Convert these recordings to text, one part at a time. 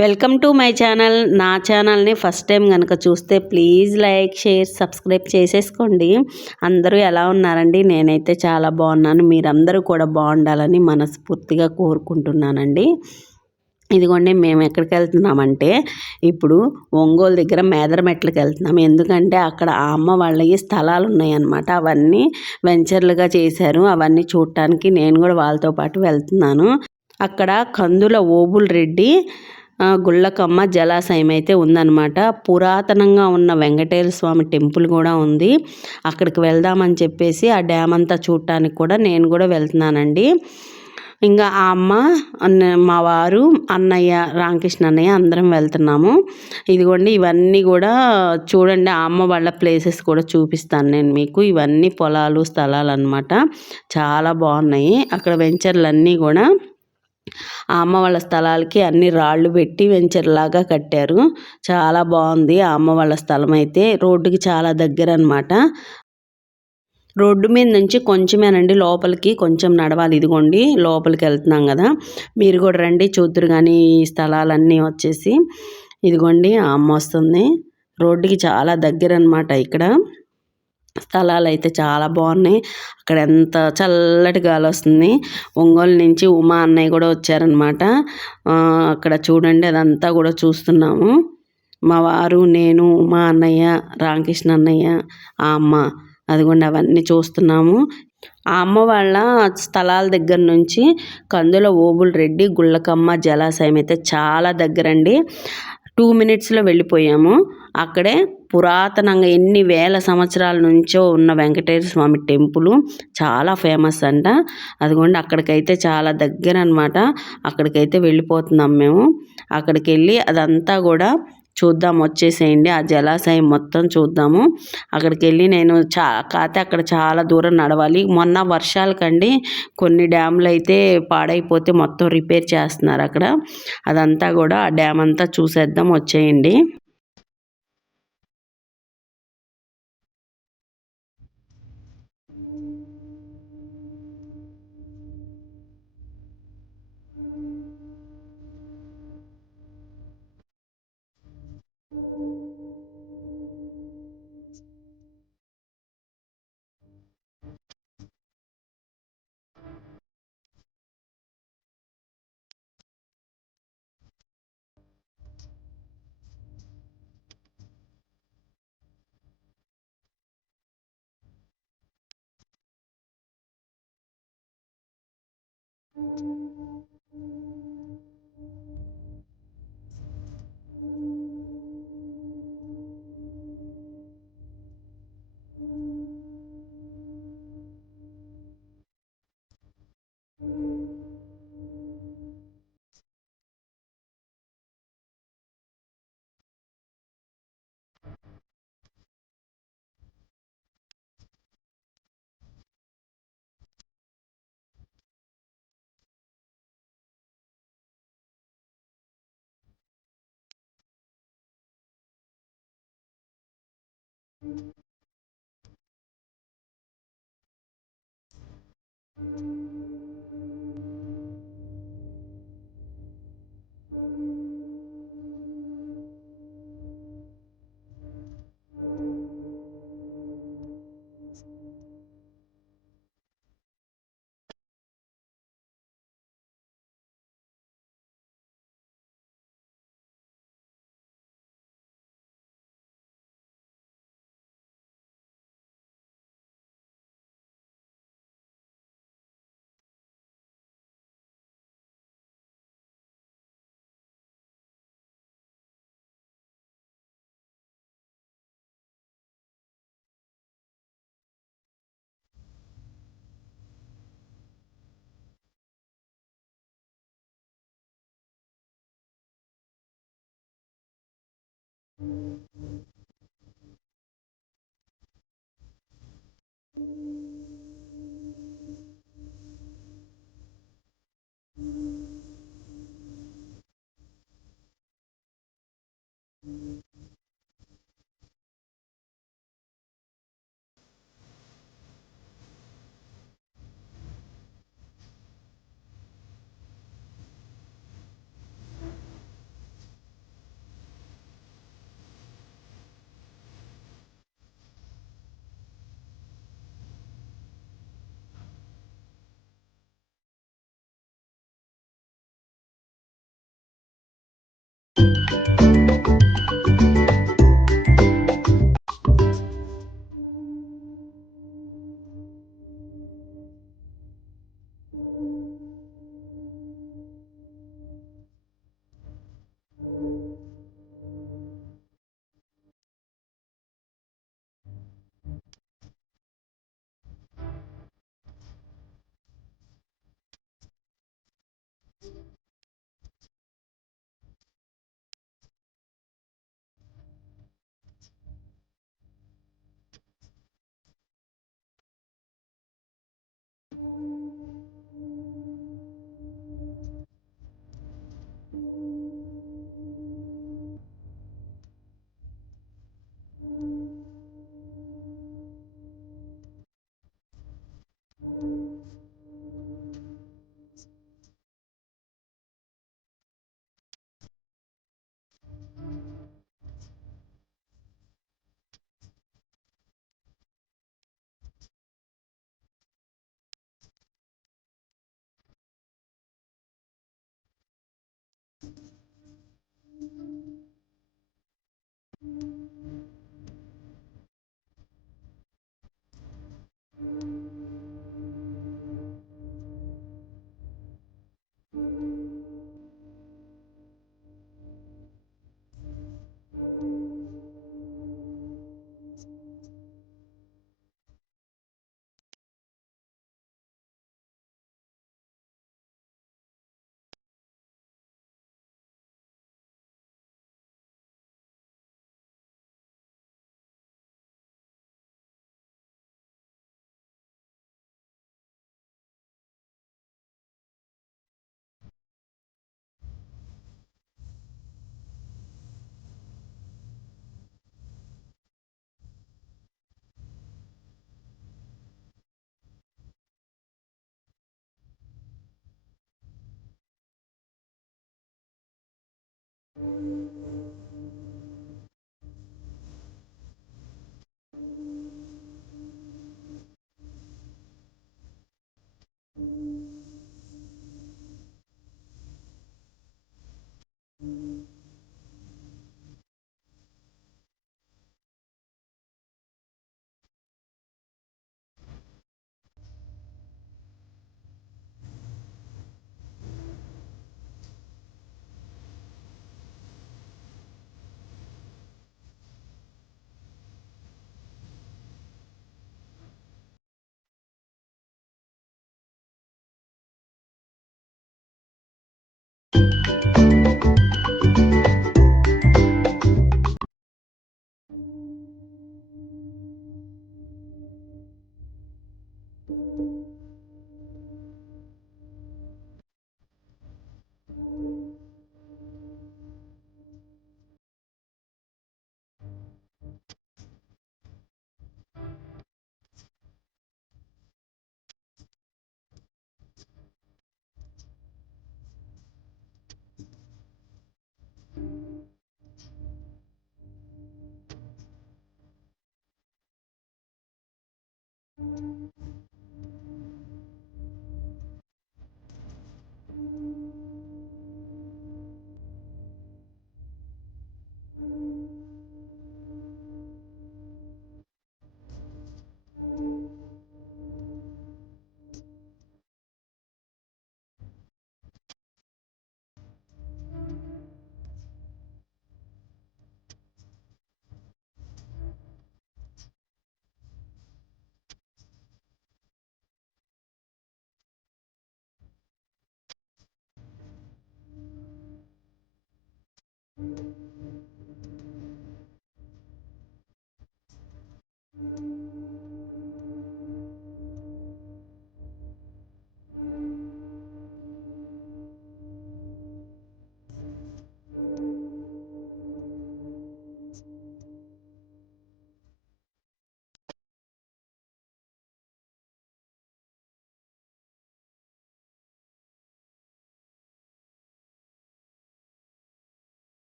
Welcome to my channel. నా ఛానల్ని first time కనుక చూస్తే ప్లీజ్ లైక్, షేర్, సబ్స్క్రైబ్ చేసేసుకోండి. అందరూ ఎలా ఉన్నారండి? నేనైతే చాలా బాగున్నాను. మీరందరూ కూడా బాగుండాలని మనస్ఫూర్తిగా కోరుకుంటున్నానండి. ఇదిగోండి, మేము ఎక్కడికి వెళ్తున్నామంటే ఇప్పుడు ఒంగోలు దగ్గర మేదరమెట్లకి వెళ్తున్నాం. ఎందుకంటే అక్కడ ఆ అమ్మ వాళ్ళకి స్థలాలు ఉన్నాయన్నమాట. అవన్నీ వెంచర్లుగా చేశారు. అవన్నీ చూడటానికి నేను కూడా వాళ్ళతో పాటు వెళ్తున్నాను. అక్కడ కందుల ఓబుల్ రెడ్డి గుళ్ళకమ్మ జలాశయం అయితే ఉందన్నమాట. పురాతనంగా ఉన్న వెంకటేశ్వర స్వామి టెంపుల్ కూడా ఉంది. అక్కడికి వెళ్దామని చెప్పేసి ఆ డ్యామ్ అంతా చూడటానికి కూడా నేను కూడా వెళ్తున్నానండి. ఇంకా ఆ అమ్మ మా వారు, అన్నయ్య, రామకృష్ణ అన్నయ్య అందరం వెళ్తున్నాము. ఇదిగోండి, ఇవన్నీ కూడా చూడండి. ఆ అమ్మ వాళ్ళ ప్లేసెస్ కూడా చూపిస్తాను నేను మీకు. ఇవన్నీ పొలాలు, స్థలాలు అన్నమాట. చాలా బాగున్నాయి. అక్కడ వెంచర్లన్నీ కూడా ఆ అమ్మ వాళ్ళ స్థలాలకి అన్ని రాళ్ళు పెట్టి వెంచర్ లాగా కట్టారు. చాలా బాగుంది ఆ అమ్మ వాళ్ళ స్థలం అయితే. రోడ్డుకి చాలా దగ్గర అనమాట. రోడ్డు మీద నుంచి కొంచెమేనండి, లోపలికి కొంచెం నడవాలి. ఇదిగోండి, లోపలికి వెళ్తున్నాం కదా, మీరు కూడా రండి చూద్దరు కానీ ఈ స్థలాలన్నీ వచ్చేసి. ఇదిగోండి, ఆ అమ్మ వస్తుంది. రోడ్డుకి చాలా దగ్గర అనమాట. ఇక్కడ స్థలాలు అయితే చాలా బాగున్నాయి. అక్కడ ఎంత చల్లటి గాలి వస్తుంది. ఒంగోలు నుంచి ఉమా అన్నయ్య కూడా వచ్చారనమాట. అక్కడ చూడండి, అదంతా కూడా చూస్తున్నాము. మా వారు, నేను, ఉమా అన్నయ్య, రామకృష్ణ అన్నయ్య, ఆ అమ్మ, అదిగోండి అవన్నీ చూస్తున్నాము. ఆ అమ్మ వాళ్ళ స్థలాల దగ్గర నుంచి కందుల ఓబుల్ రెడ్డి గుళ్ళకమ్మ జలాశయం అయితే చాలా దగ్గరండి. 2 minutesలో వెళ్ళిపోయాము. అక్కడే పురాతనంగా ఎన్ని వేల సంవత్సరాల నుంచో ఉన్న వెంకటేశ్వర స్వామి టెంపుల్ చాలా ఫేమస్ అంట. అదిగోండి, అక్కడికైతే చాలా దగ్గర అనమాట. అక్కడికైతే వెళ్ళిపోతున్నాం మేము. అక్కడికి వెళ్ళి అదంతా కూడా చూద్దాం, వచ్చేసేయండి. ఆ జలాశయం మొత్తం చూద్దాము. అక్కడికి వెళ్ళి నేను కాకపోతే అక్కడ చాలా దూరం నడవాలి. మొన్న వర్షాలకండి కొన్ని డ్యామ్లు అయితే పాడైపోతే మొత్తం రిపేర్ చేస్తున్నారు అక్కడ. అదంతా కూడా ఆ డ్యామ్ అంతా చూసేద్దాం, వచ్చేయండి.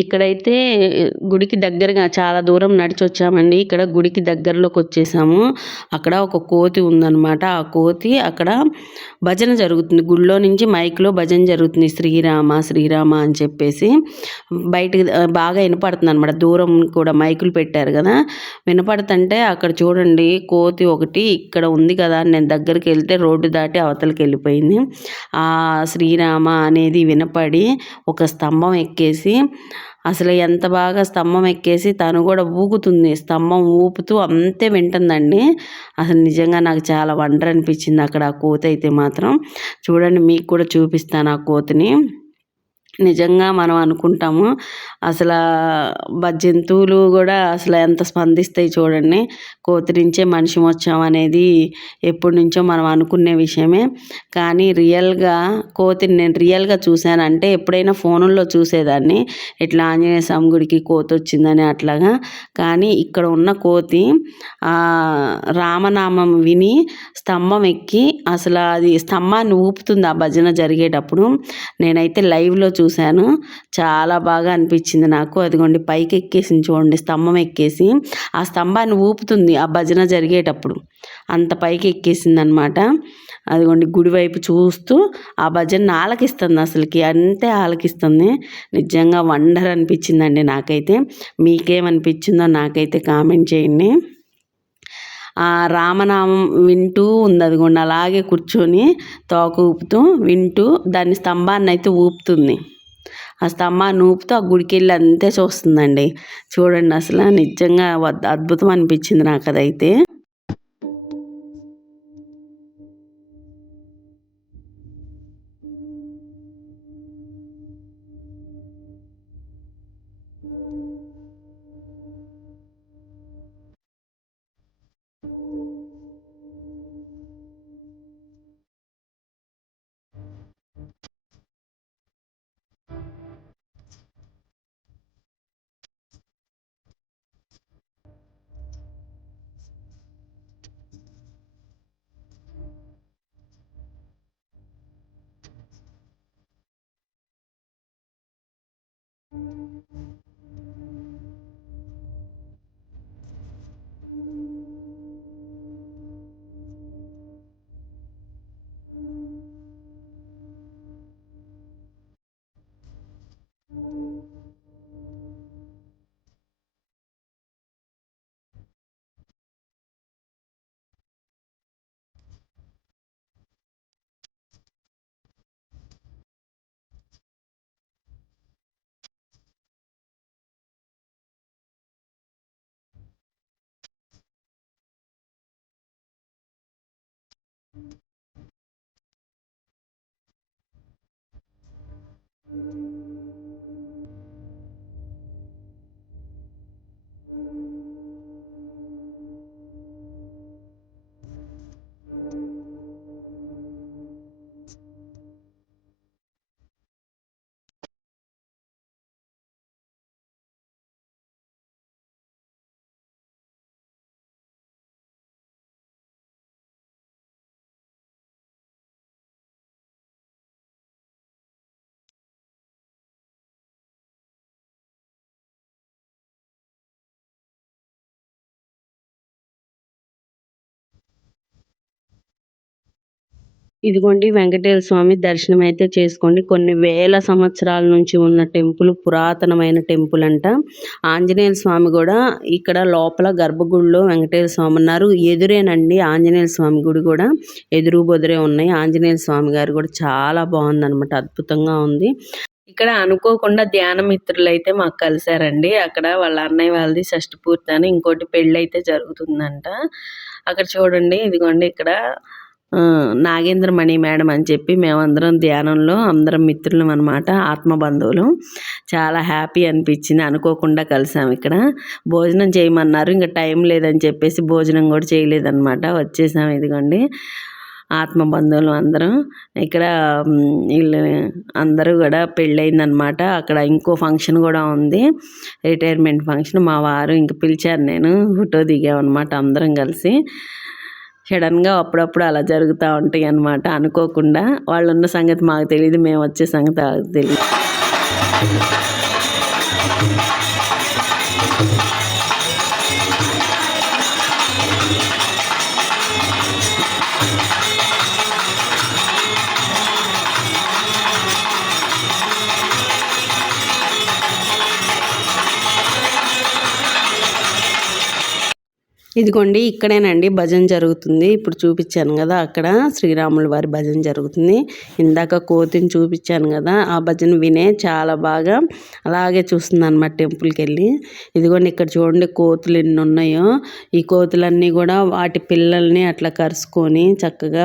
ఇక్కడైతే గుడికి దగ్గరగా చాలా దూరం నడిచొచ్చామండి. ఇక్కడ గుడికి దగ్గరలోకి వచ్చేసాము. అక్కడ ఒక కోతి ఉందనమాట. ఆ కోతి అక్కడ భజన జరుగుతుంది. గుడిలో నుంచి మైక్‌లో భజన జరుగుతుంది. శ్రీరామ శ్రీరామ అని చెప్పేసి బయటికి బాగా వినపడుతుందనమాట. దూరం కూడా మైకులు పెట్టారు కదా! వినపడుతుంటే అక్కడ చూడండి కోతి ఒకటి ఇక్కడ ఉంది కదా అని నేను దగ్గరికి వెళ్తే రోడ్డు దాటి అవతలకి వెళ్ళిపోయింది. ఆ శ్రీరామ అనేది వినపడి ఒక స్తంభం ఎక్కేసి అసలు ఎంత బాగా స్తంభం ఎక్కేసి తను కూడా ఊగుతుంది. స్తంభం ఊపుతూ అంతే వింటుందండి. అసలు నిజంగా నాకు చాలా వండర్ అనిపించింది అక్కడ ఆ కోతి అయితే మాత్రం. చూడండి మీకు కూడా చూపిస్తాను ఆ కోతిని. నిజంగా మనం అనుకుంటాము అసలు జంతువులు కూడా అసలు ఎంత స్పందిస్తాయి చూడండి. కోతి నుంచే మనిషి వచ్చాం అనేది ఎప్పటి నుంచో మనం అనుకునే విషయమే. కానీ రియల్గా కోతిని నేను రియల్గా చూశాను. అంటే ఎప్పుడైనా ఫోనుల్లో చూసేదాన్ని ఇట్లా ఆంజనేయ స్వామి గుడికి కోతి వచ్చిందని అట్లాగా. కానీ ఇక్కడ ఉన్న కోతి రామనామం విని స్తంభం ఎక్కి అసలు అది స్తంభాన్ని ఊపుతుంది ఆ భజన జరిగేటప్పుడు. నేనైతే లైవ్లో చూశాను. చాలా బాగా అనిపించింది నాకు. అదిగోండి పైకి ఎక్కేసింది చూడండి, స్తంభం ఎక్కేసి ఆ స్తంభాన్ని ఊపుతుంది ఆ భజన జరిగేటప్పుడు. అంత పైకి ఎక్కేసింది అనమాట. అదిగోండి గుడి వైపు చూస్తూ ఆ భజన ఆలకిస్తుంది. అసలుకి అంతే ఆలకిస్తుంది. నిజంగా వండర్ అనిపించిందండి నాకైతే. మీకేమనిపించిందో నాకైతే కామెంట్ చేయండి. ఆ రామనామం వింటూ ఉంది. అదిగోండి అలాగే కూర్చొని తోక ఊపుతూ వింటూ దాన్ని స్తంభాన్ని అయితే ఊపుతుంది. ఆ స్తంభాన్ని ఊపుతూ ఆ గుడికి వెళ్ళి అంతే చూస్తుందండి. చూడండి అసలు నిజంగా అద్భుతం అనిపించింది నాకు అదైతే. ఇదిగోండి వెంకటేశ్వర స్వామి దర్శనం అయితే చేసుకోండి. కొన్ని వేల సంవత్సరాల నుంచి ఉన్న టెంపుల్, పురాతనమైన టెంపుల్ అంట. ఆంజనేయ స్వామి కూడా ఇక్కడ లోపల గర్భగుడిలో వెంకటేశ్వర స్వామి ఉన్నారు. ఎదురేనండి ఆంజనేయ స్వామి గుడి కూడా. ఎదురు బొదురే ఉన్నాయి. ఆంజనేయ స్వామి గారు కూడా చాలా బాగుందనమాట. అద్భుతంగా ఉంది. ఇక్కడ అనుకోకుండా ధ్యాన మిత్రులైతే మాకు కలిసారండి. అక్కడ వాళ్ళ అన్నయ్య వాళ్ళది షష్ఠి పూర్తి అని ఇంకోటి పెళ్ళైతే జరుగుతుందంట. అక్కడ చూడండి ఇదిగోండి ఇక్కడ నాగేంద్రమణి మేడం అని చెప్పి మేమందరం ధ్యానంలో అందరం మిత్రులం అనమాట, ఆత్మ బంధువులు. చాలా హ్యాపీ అనిపించింది, అనుకోకుండా కలిసాం. ఇక్కడ భోజనం చేయమన్నారు, ఇంకా టైం లేదని చెప్పేసి భోజనం కూడా చేయలేదన్నమాట, వచ్చేసాం. ఇదిగోండి ఆత్మ బంధువులు అందరం. ఇక్కడ వీళ్ళు అందరూ కూడా పెళ్ళయిందనమాట. అక్కడ ఇంకో ఫంక్షన్ కూడా ఉంది, రిటైర్మెంట్ ఫంక్షన్. మా వారు ఇంక పిలిచారు, నేను ఫోటో దిగామన్నమాట అందరం కలిసి. సడన్గా అప్పుడప్పుడు అలా జరుగుతూ ఉంటాయి అన్నమాట, అనుకోకుండా. వాళ్ళు ఉన్న సంగతి మాకు తెలియదు, మేము వచ్చే సంగతి వాళ్ళకి తెలియదు. ఇదిగోండి ఇక్కడేనండి భజన జరుగుతుంది. ఇప్పుడు చూపించాను కదా, అక్కడ శ్రీరాముల వారి భజన జరుగుతుంది. ఇందాక కోతిని చూపించాను కదా, ఆ భజన వినే చాలా బాగా అలాగే చూస్తుంది అనమాట టెంపుల్కి వెళ్ళి. ఇదిగోండి ఇక్కడ చూడండి కోతులు ఎన్ని ఉన్నాయో. ఈ కోతులన్నీ కూడా వాటి పిల్లల్ని అట్లా కరుచుకొని చక్కగా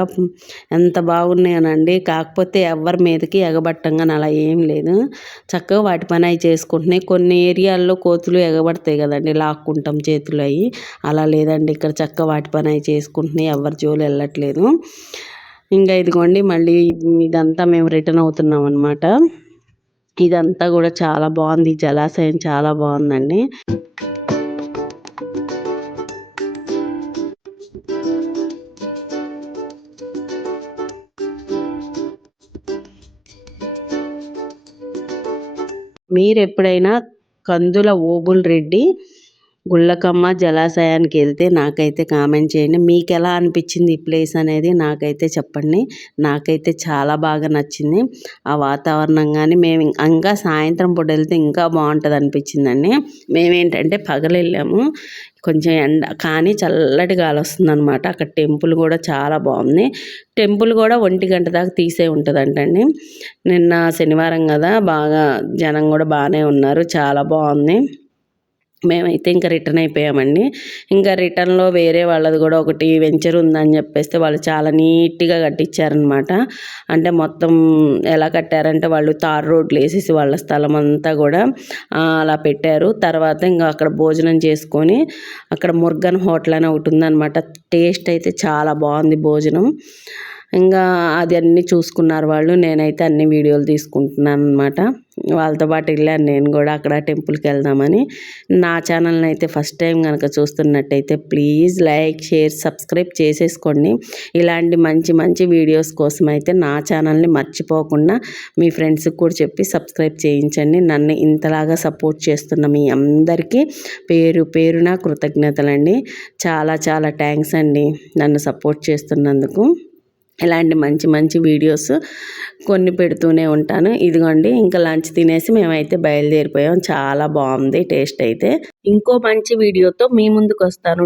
ఎంత బాగున్నాయనండి. కాకపోతే ఎవరి మీదకి ఎగబట్టంగా అలా ఏం లేదు, చక్కగా వాటి పని అవి చేసుకుంటున్నాయి. కొన్ని ఏరియాల్లో కోతులు ఎగబడతాయి కదండి, లాక్కుంటాం చేతులు అవి, అలా లేదండి. ఇక్కడ చక్క వాటి పని అవి చేసుకుంటున్నాయి, ఎవరి జోలు వెళ్ళట్లేదు. ఇంకా ఇదిగోండి మళ్ళీ ఇదంతా మేము రిటర్న్ అవుతున్నాం అనమాట. ఇదంతా కూడా చాలా బాగుంది, జలాశయం చాలా బాగుందండి. మీరు ఎప్పుడైనా కందుల ఓబుల్ రెడ్డి గుళ్ళకమ్మ జలాశయానికి వెళ్తే నాకైతే కామెంట్ చేయండి, మీకు ఎలా అనిపించింది ఈ ప్లేస్ అనేది నాకైతే చెప్పండి. నాకైతే చాలా బాగా నచ్చింది ఆ వాతావరణం. కానీ మేము ఇంకా సాయంత్రం పూట వెళ్తే ఇంకా బాగుంటుంది అనిపించిందండి. మేమేంటంటే పగలు వెళ్ళాము, కొంచెం ఎండ కానీ చల్లటి గాలి వస్తుంది అనమాట. అక్కడ టెంపుల్ కూడా చాలా బాగుంది. టెంపుల్ కూడా 1 గంట దాకా తీసే ఉంటుందంటండి. నిన్న శనివారం కదా, బాగా జనం కూడా బాగానే ఉన్నారు, చాలా బాగుంది. మేమైతే ఇంకా రిటర్న్ అయిపోయామండి. ఇంకా రిటర్న్లో వేరే వాళ్ళది కూడా ఒకటి వెంచర్ ఉందని చెప్పేస్తే వాళ్ళు చాలా నీట్గా కట్టించారనమాట. అంటే మొత్తం ఎలా కట్టారంటే వాళ్ళు తార్ రోడ్లు వేసేసి వాళ్ళ స్థలం అంతా కూడా అలా పెట్టారు. తర్వాత ఇంకా అక్కడ భోజనం చేసుకొని అక్కడ ముర్గన్ హోటల్ అని ఒకటి ఉందన్నమాట. టేస్ట్ అయితే చాలా బాగుంది భోజనం. ఇంకా అది అన్నీ చూసుకున్నారు వాళ్ళు, నేనైతే అన్ని వీడియోలు తీసుకుంటున్నాను అనమాట. వాళ్ళతో పాటు వెళ్ళాను నేను కూడా అక్కడ టెంపుల్కి వెళ్దామని. నా ఛానల్ని అయితే ఫస్ట్ టైం కనుక చూస్తున్నట్టయితే ప్లీజ్ లైక్, షేర్, సబ్స్క్రైబ్ చేసేసుకోండి. ఇలాంటి మంచి మంచి వీడియోస్ కోసం అయితే నా ఛానల్ని మర్చిపోకుండా మీ ఫ్రెండ్స్కి కూడా చెప్పి సబ్స్క్రైబ్ చేయించండి. నన్ను ఇంతలాగా సపోర్ట్ చేస్తున్న మీ అందరికీ పేరు పేరున కృతజ్ఞతలండి. చాలా చాలా థ్యాంక్స్ అండి నన్ను సపోర్ట్ చేస్తున్నందుకు. ఇలాంటి మంచి మంచి వీడియోస్ కొన్ని పెడుతూనే ఉంటాను. ఇదిగోండి ఇంకా లంచ్ తినేసి మేమైతే బయలుదేరిపోయాం. చాలా బాగుంది టేస్ట్ అయితే. ఇంకో మంచి వీడియోతో మీ ముందుకు వస్తాను.